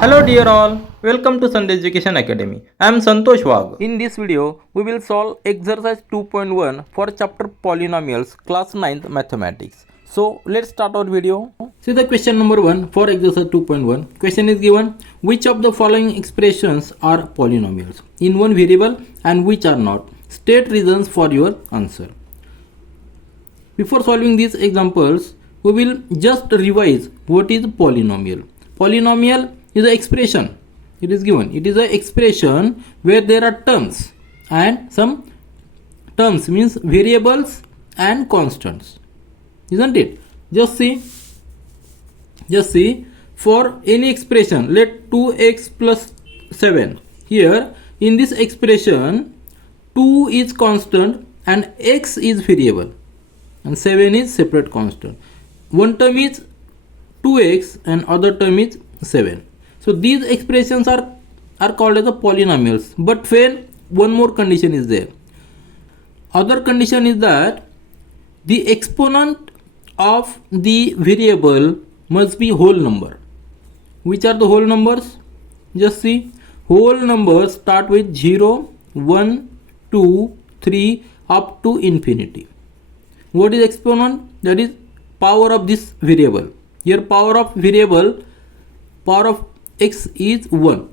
Hello dear all, welcome to Sandhya Education Academy. I am Santosh Wag. In this video, we will solve exercise 2.1 for chapter Polynomials, class 9th mathematics. So let's start our video. See the question number 1 for exercise 2.1. Question is given, which of the following expressions are polynomials in one variable and which are not? State reasons for your answer. Before solving these examples, we will just revise what is polynomial. Polynomial is an expression. It is given. It is an expression where there are terms, and some terms means variables and constants. Isn't it? Just see for any expression, let 2x plus 7. Here in this expression 2 is constant and x is variable and 7 is separate constant. One term is 2x and other term is 7. So these expressions are called as the polynomials. But when one more condition is there. Other condition is that the exponent of the variable must be whole number. Which are the whole numbers? Just see. Whole numbers start with 0, 1, 2, 3 up to infinity. What is exponent? That is power of this variable. Here power of variable, power of x is 1.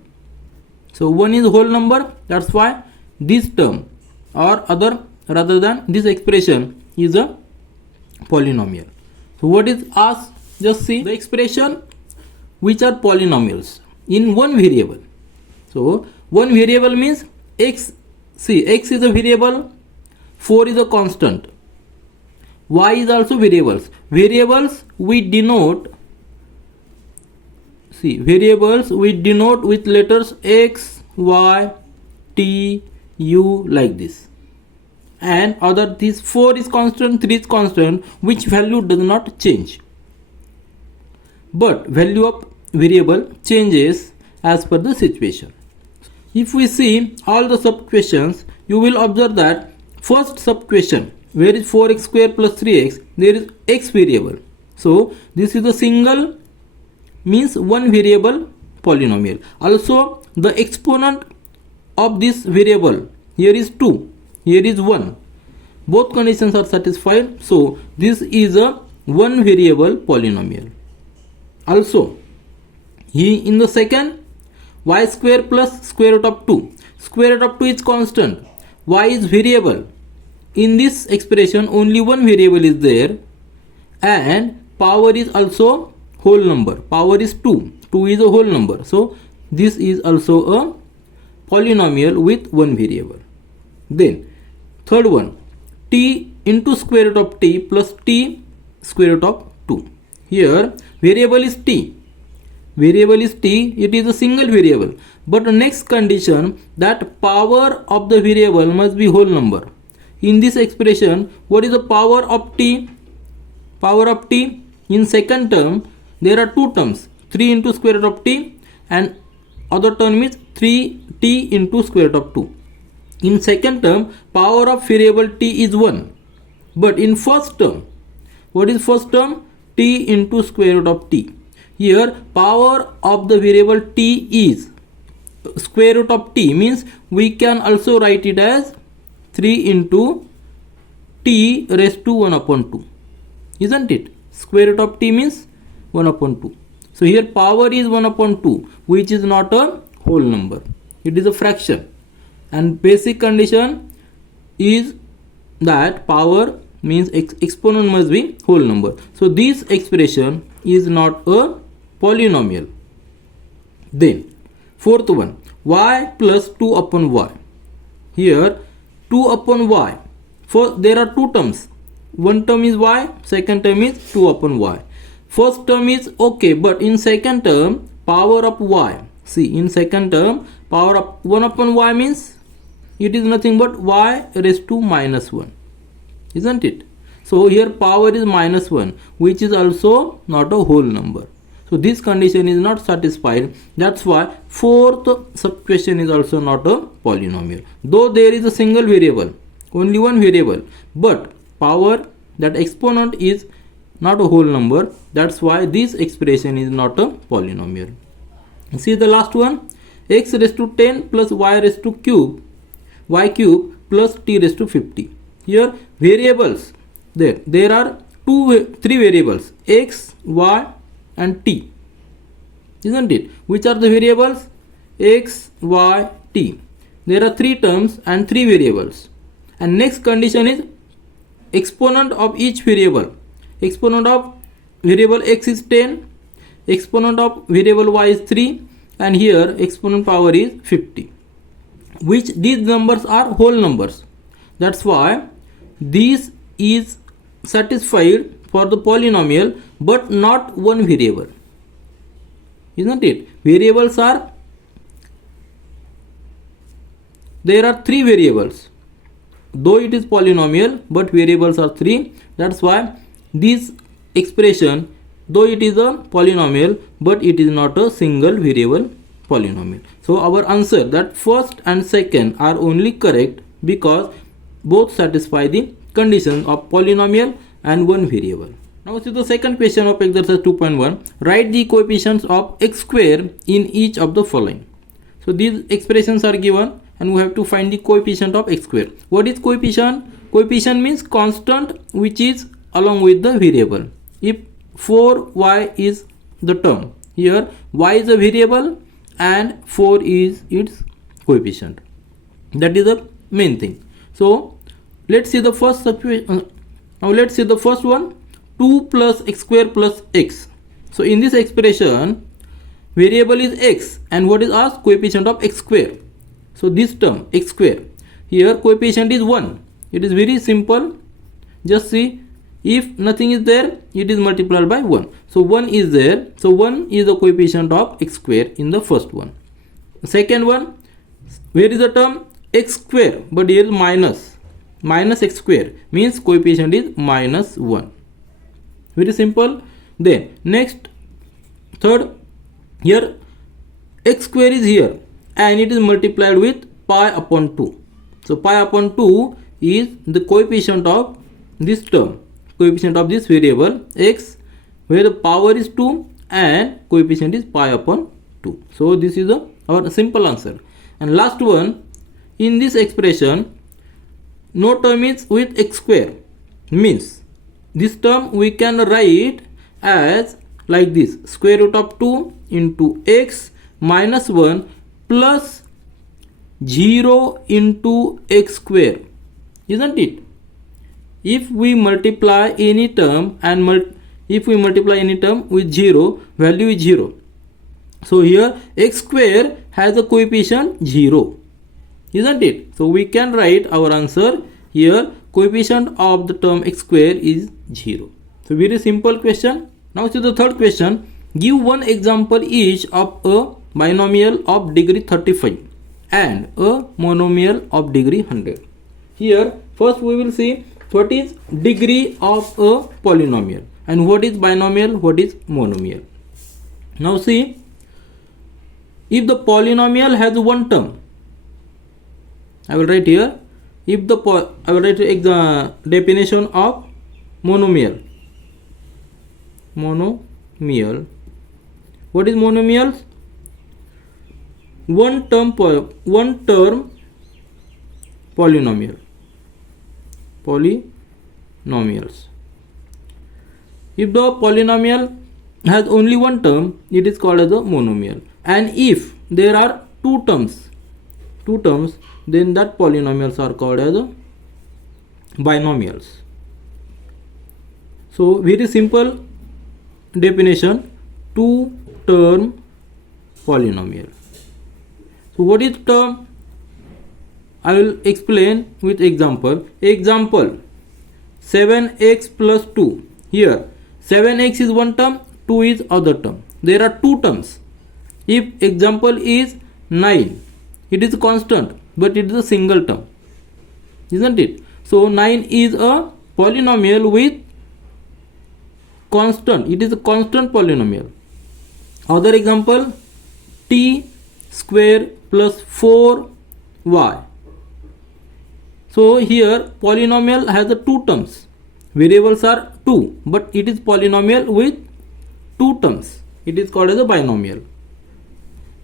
So 1 is whole number. That's why this term or other rather than this expression is a polynomial. So what is asked? Just see the expression which are polynomials in one variable. So one variable means x. See, x is a variable, 4 is a constant, y is also variables. Variables we denote with letters x, y, t, u like this. And other this 4 is constant, 3 is constant, which value does not change. But value of variable changes as per the situation. If we see all the sub questions, you will observe that first sub question, where is 4x square plus 3x, there is x variable. So this is a single means one variable polynomial. Also the exponent of this variable, here is 2, here is 1. Both conditions are satisfied. So this is a one variable polynomial. Also in the second, y square plus square root of 2. Square root of 2 is constant, y is variable. In this expression only one variable is there and power is also whole number. Power is 2. 2 is a whole number. So this is also a polynomial with one variable. Then third one, t into square root of t plus t square root of 2. Here variable is t. Variable is t. It is a single variable. But the next condition, that power of the variable must be whole number. In this expression, what is the power of t? Power of t in second term, there are two terms, 3 into square root of t and other term is 3t into square root of 2. In second term, power of variable t is 1. But in first term, what is first term? T into square root of t. Here power of the variable t is square root of t, means we can also write it as 3 into t raised to 1 upon 2. Isn't it? Square root of t means 1 upon 2. So here power is 1 upon 2, which is not a whole number. It is a fraction. And basic condition is that power means exponent must be whole number. So this expression is not a polynomial. Then fourth one, y plus 2 upon y. Here 2 upon y. For there are two terms. One term is y, second term is 2 upon y. First term is okay, but in second term power of y. See, in second term power of 1 upon y means it is nothing but y raised to minus 1. Isn't it? So here power is minus 1, which is also not a whole number. So this condition is not satisfied. That's why fourth sub question is also not a polynomial. Though there is a single variable, only one variable, but power, that exponent is not a whole number. That's why this expression is not a polynomial. See the last one, x raised to 10 plus y raised to cube, y cube plus t raised to 50. Here variables, there are three variables, x, y and t, isn't it? Which are the variables? X, y, t. There are three terms and three variables. And next condition is exponent of each variable. Exponent of variable x is 10, exponent of variable y is 3, and here exponent power is 50, which these numbers are whole numbers. That's why this is satisfied for the polynomial but not one variable, isn't it? Variables are, there are three variables, though it is polynomial but variables are three. That's why this expression, though it is a polynomial but it is not a single variable polynomial. So our answer, that first and second are only correct because both satisfy the condition of polynomial and one variable. Now see the second question of exercise 2.1. Write the coefficients of x square in each of the following. So these expressions are given and we have to find the coefficient of x square. What is coefficient? Coefficient means constant which is along with the variable. If 4y is the term, here y is a variable and 4 is its coefficient. That is the main thing. So let's see the first situation. Now let's see the first one, 2 plus x square plus x. So in this expression, variable is x and what is asked? Coefficient of x square. So this term x square, here coefficient is 1. It is very simple. Just see, if nothing is there, it is multiplied by 1. So 1 is there. So 1 is the coefficient of x square in the first one. Second one, where is the term? X square, but here is minus. Minus x square means coefficient is minus 1. Very simple. Then next, third, here x square is here and it is multiplied with pi upon 2. So pi upon 2 is the coefficient of this term, coefficient of this variable x, where the power is 2 and coefficient is pi upon 2. So this is our simple answer. And last one, in this expression, no term is with x square, means this term we can write as like this, square root of 2 into x minus 1 plus 0 into x square, isn't it? If we multiply any term and if we multiply any term with 0, value is 0. So here x square has a coefficient 0, isn't it? So we can write our answer here, coefficient of the term x square is 0. So very simple question. Now to the third question. Give one example each of a binomial of degree 35 and a monomial of degree 100. Here first we will see what is degree of a polynomial and what is binomial, what is monomial. Now see, if the polynomial has one term, I will write here, if the I will write the definition of monomial. Monomial. What is monomial? One term polynomial. Polynomials. If the polynomial has only one term, it is called as a monomial. And if there are two terms, then that polynomials are called as a binomials. So very simple definition, two term polynomial. So what is term? I will explain with example. Example 7x plus 2. Here 7x is one term, 2 is other term. There are two terms. If example is 9, it is constant but it is a single term, isn't it? So 9 is a polynomial with constant. It is a constant polynomial. Other example, t square plus 4y. So here polynomial has the two terms. Variables are 2, but it is polynomial with two terms. It is called as a binomial.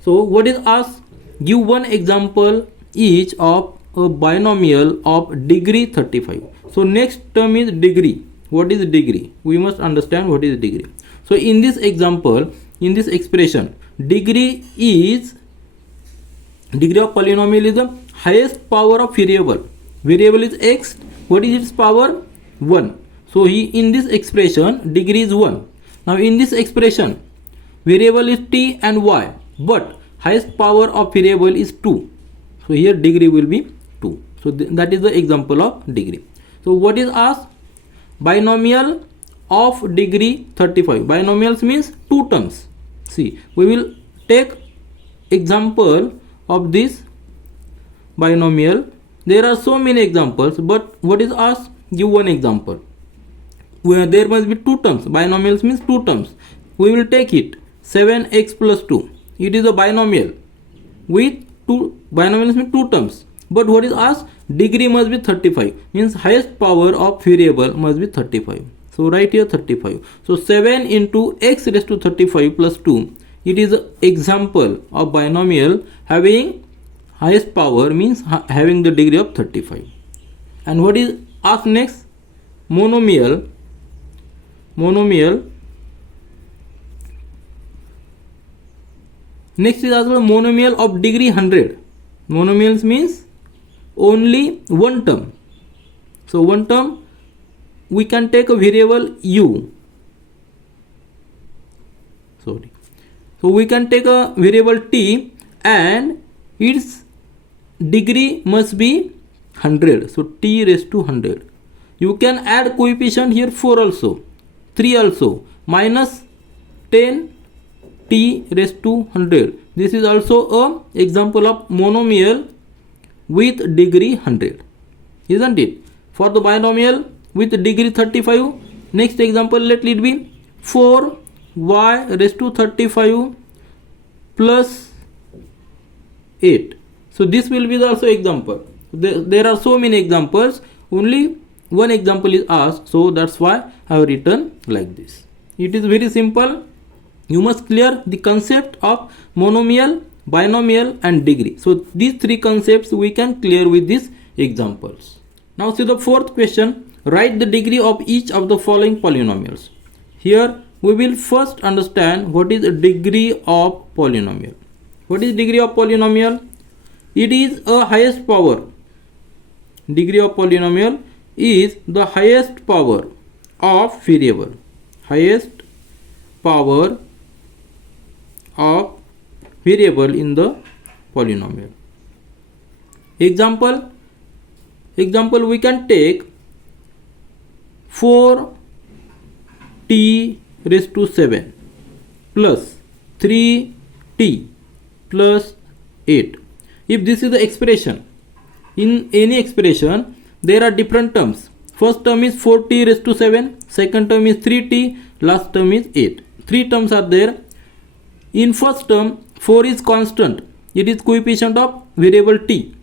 So what is asked? Give one example each of a binomial of degree 35. So next term is degree. What is degree? We must understand what is degree. So in this example, in this expression, degree of polynomial is the highest power of variable. Variable is x. What is its power? 1. So in this expression, degree is 1. Now in this expression, variable is t and y, but highest power of variable is 2. So here degree will be 2. So that is the example of degree. So what is asked? Binomial of degree 35. Binomials means 2 terms. See, we will take example of this binomial. There are so many examples, but what is asked? Give one example where there must be 2 terms. Binomials means 2 terms. We will take it 7x plus 2. It is a binomial with 2. Binomials means 2 terms. But what is asked? Degree must be 35. Means highest power of variable must be 35. So write here 35. So 7 into x raised to 35 plus 2. It is an example of binomial having highest power, means having the degree of 35. And what is asked next? Monomial. Next is also monomial of degree 100. Monomials means only one term. So one term, we can take a variable u. So we can take a variable t and its degree must be 100. So t raised to 100. You can add coefficient here 4 also, 3 also, minus 10 t raised to 100. This is also a example of monomial with degree 100, isn't it? For the binomial with degree 35, next example let it be 4y raised to 35 plus 8. So this will be the also example. There are so many examples, only one example is asked, so that's why I have written like this. It is very simple. You must clear the concept of monomial, binomial and degree. So these 3 concepts we can clear with these examples. Now see the 4th question. Write the degree of each of the following polynomials. Here we will first understand what is the degree of polynomial. What is degree of polynomial? It is a highest power. Degree of polynomial is the highest power of variable. Highest power of variable in the polynomial. Example we can take 4t raised to 7 plus 3t plus 8. If this is the expression, in any expression there are different terms. First term is 4t raised to 7, second term is 3t, last term is 8. 3 terms are there. In first term 4 is constant, it is coefficient of variable t.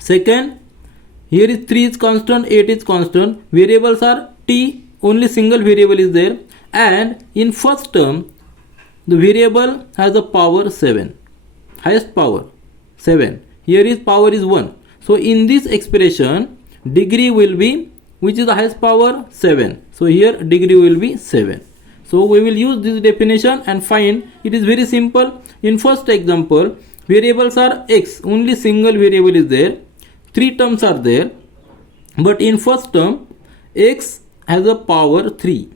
Second, here is 3 is constant, 8 is constant, variables are t, only single variable is there, and in first term the variable has a power 7, highest power 7. Here is power is 1. So in this expression degree will be, which is the highest power? 7. So here degree will be 7. So we will use this definition and find. It is very simple. In first example, variables are x, only single variable is there. 3 terms are there, but in first term x has a power 3.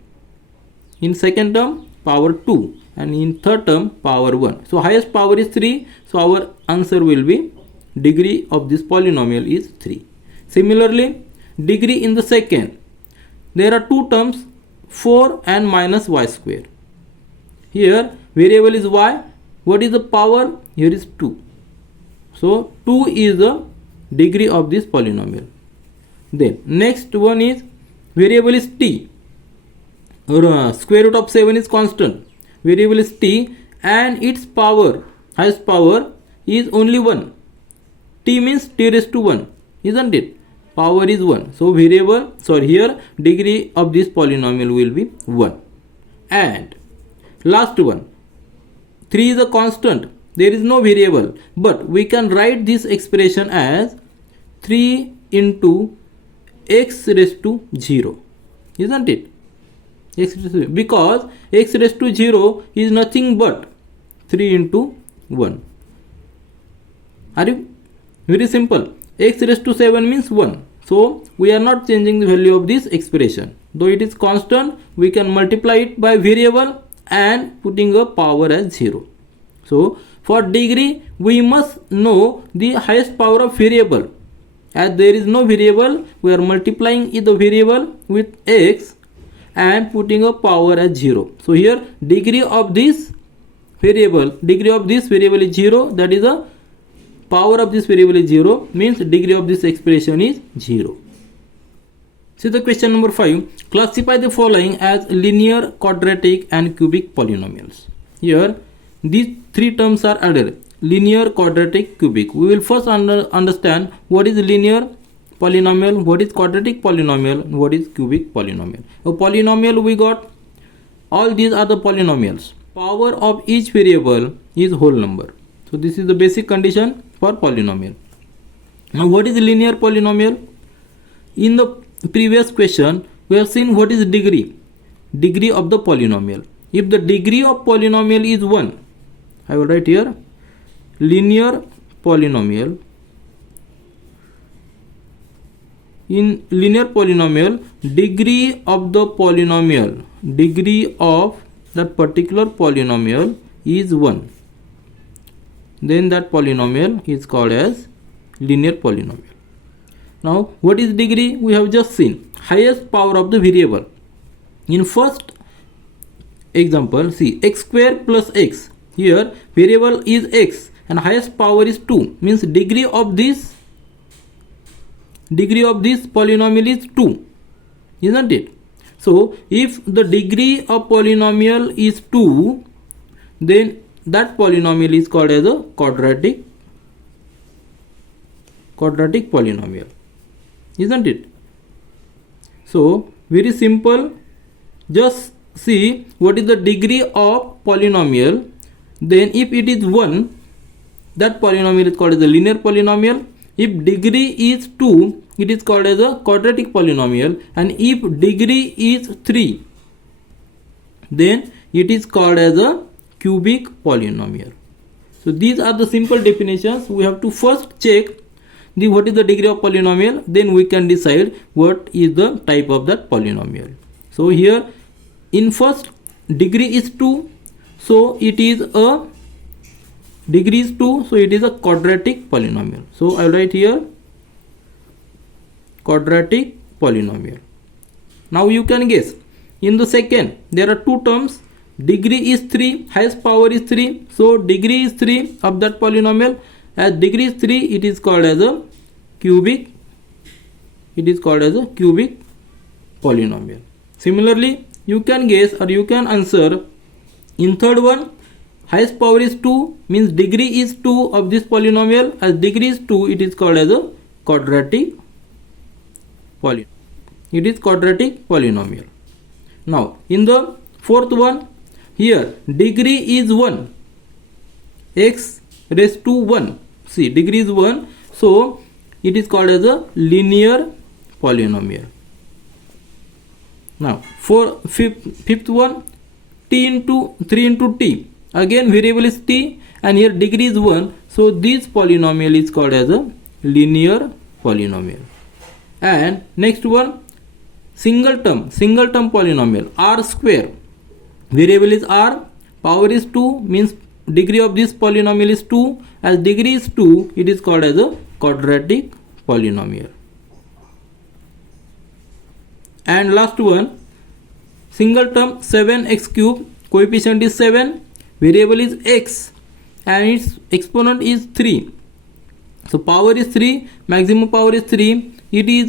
In second term power 2, and in third term power 1. So highest power is 3. So our answer will be degree of this polynomial is 3. Similarly, degree in the second, there are 2 terms, 4 and minus y square. Here variable is y. What is the power? Here is 2. So 2 is the degree of this polynomial. Then next one is variable is t. Square root of 7 is constant. Variable is t and its power, highest power is only 1. T means t raised to 1, isn't it? Power is 1. So here degree of this polynomial will be 1. And last one, 3 is a constant, there is no variable, but we can write this expression as 3 into x raised to 0, isn't it? Because x raised to 0 is nothing but 3 into 1. Are you? Very simple. X raised to 7 means 1. So we are not changing the value of this expression. Though it is constant, we can multiply it by variable and putting a power as 0. So for degree, we must know the highest power of variable. As there is no variable, we are multiplying the variable with x and putting a power as 0. So here degree of this variable is 0, that is a power of this variable is 0, means degree of this expression is 0. See the question number 5. Classify the following as linear, quadratic and cubic polynomials. Here these three terms are added: linear, quadratic, cubic. We will first understand what is linear polynomial, what is quadratic polynomial, and what is cubic polynomial. A polynomial, we got all these are the polynomials. Power of each variable is whole number. So this is the basic condition for polynomial. Now what is linear polynomial? In the previous question we have seen what is degree of the polynomial. If the degree of polynomial is 1, I will write here linear polynomial. In linear polynomial, degree of that particular polynomial is 1, then that polynomial is called as linear polynomial. Now what is degree? We have just seen highest power of the variable. In first example, see x square plus x. Here variable is x and highest power is 2, means degree of this polynomial is 2, isn't it? So if the degree of polynomial is 2, then that polynomial is called as a quadratic polynomial, isn't it? So very simple, just see what is the degree of polynomial. Then if it is 1, that polynomial is called as a linear polynomial. If degree is 2, it is called as a quadratic polynomial, and if degree is 3, then it is called as a cubic polynomial. So these are the simple definitions. We have to first check what is the degree of polynomial, then we can decide what is the type of that polynomial. So here in first degree is 2, so it is a quadratic polynomial. So I will write here quadratic polynomial. Now you can guess. In the second, there are two terms. Degree is 3, highest power is 3. So degree is 3 of that polynomial. As degree is 3, it is called as a cubic. Polynomial. Similarly, you can guess or you can answer in third one. Highest power is 2, means degree is 2 of this polynomial. As degree is 2, it is called as a quadratic polynomial. Now in the fourth one, here degree is 1, x raised to 1. See, degree is 1, so it is called as a linear polynomial. Now for fifth one, t into 3 into t. Again variable is t and here degree is 1, so this polynomial is called as a linear polynomial. And next one, single term polynomial, r square. Variable is r, power is 2, means degree of this polynomial is 2. As degree is 2, it is called as a quadratic polynomial. And last one, single term 7x cube, coefficient is 7, variable is x and its exponent is 3. So power is 3, maximum power is 3. It is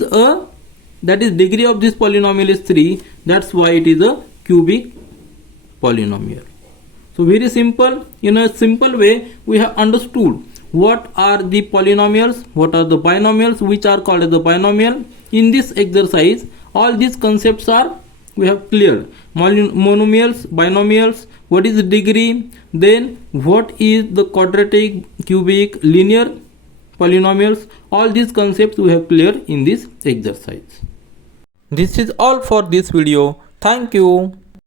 that is degree of this polynomial is 3. That's why it is a cubic polynomial. So very simple. In a simple way, we have understood what are the polynomials, what are the binomials, which are called as the binomial. In this exercise, all these concepts are we have cleared. Monomials, binomials, what is degree, then what is the quadratic, cubic, linear polynomials. All these concepts we have clear in this exercise. This is all for this video. Thank you.